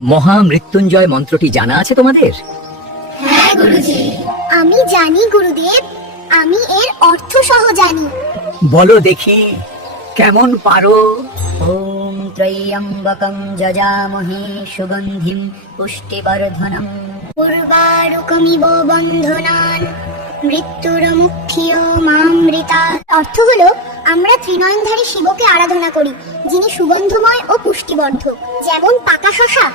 মহামৃত্যুঞ্জয় মন্ত্রটি জানা আছে তোমাদের? হ্যাঁ গুরুজি, আমি জানি গুরুদেব। আমি এর অর্থ সহ জানি। বলো দেখি কেমন পারো। ওম ত্রয়ম্বকং যজামহে সুগন্ধিম পুষ্টিবর্ধনম পূর্বারুকমিব বন্ধনান মৃত্যুরমুক্ষিয় মামৃতা। অর্থ হলো, আমরা ত্রিনয়নধারী শিবকে আরাধনা করি, যিনি সুগন্ধময় ও পুষ্টিবর্ধক। যেমন পাকা শশা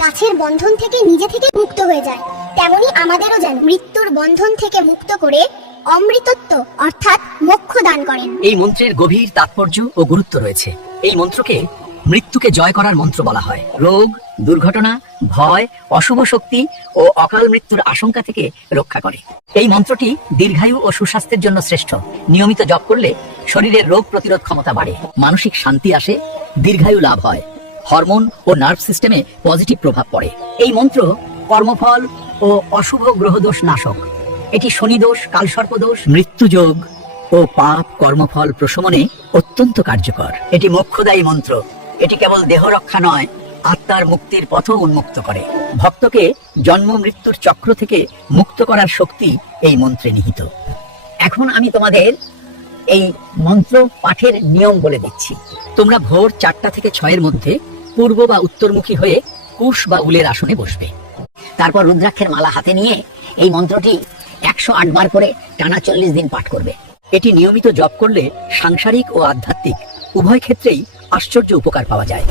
গাছের বন্ধন থেকে নিজে থেকে মুক্ত হয়ে যায়, তেমনি আমাদেরও যেন মৃত্যুর বন্ধন থেকে মুক্ত করে অমৃতত্ব অর্থাৎ মোক্ষ দান করেন। এই মন্ত্রের গভীর তাৎপর্য ও গুরুত্ব রয়েছে। এই মন্ত্রকে মৃত্যুকে জয় করার মন্ত্র বলা হয়। রোগ, দুর্ঘটনা, ভয়, অশুভ শক্তি ও অকাল মৃত্যুর আশঙ্কা থেকে রক্ষা করে। এই মন্ত্রটি দীর্ঘায়ু ও সুস্বাস্থ্যের জন্য শ্রেষ্ঠ। নিয়মিত জপ করলে শরীরের রোগ প্রতিরোধ ক্ষমতা বাড়ে, মানসিক শান্তি আসে, দীর্ঘায়ু লাভ হয়, হরমোন ও নার্ভ সিস্টেমে পজিটিভ প্রভাব পড়ে। এই মন্ত্র কর্মফল ও অশুভ গ্রহদোষ নাশক। এটি শনিদোষ, কালসর্পদোষ, মৃত্যুযোগ ও পাপ কর্মফল প্রশমনে অত্যন্ত কার্যকর। এটি মোক্ষদায়ী মন্ত্র। এটি কেবল দেহ রক্ষা নয়, আত্মার মুক্তির পথও উন্মুক্ত করে। ভক্তকে জন্ম মৃত্যুর চক্র থেকে মুক্ত করার শক্তি এই মন্ত্রে নিহিত। এখন আমি তোমাদের এই মন্ত্র পাঠের নিয়ম বলে দিচ্ছি। তোমরা ভোর 4টা থেকে 6-এর মধ্যে পূর্ব বা উত্তরমুখী হয়ে কুশ বা উলের আসনে বসবে। তারপর রুদ্রাক্ষের মালা হাতে নিয়ে এই মন্ত্রটি 108 বার করে টানা 40 দিন পাঠ করবে। এটি নিয়মিত জপ করলে সাংসারিক ও আধ্যাত্মিক উভয় ক্ষেত্রেই আশ্চর্য উপকার পাওয়া যায়।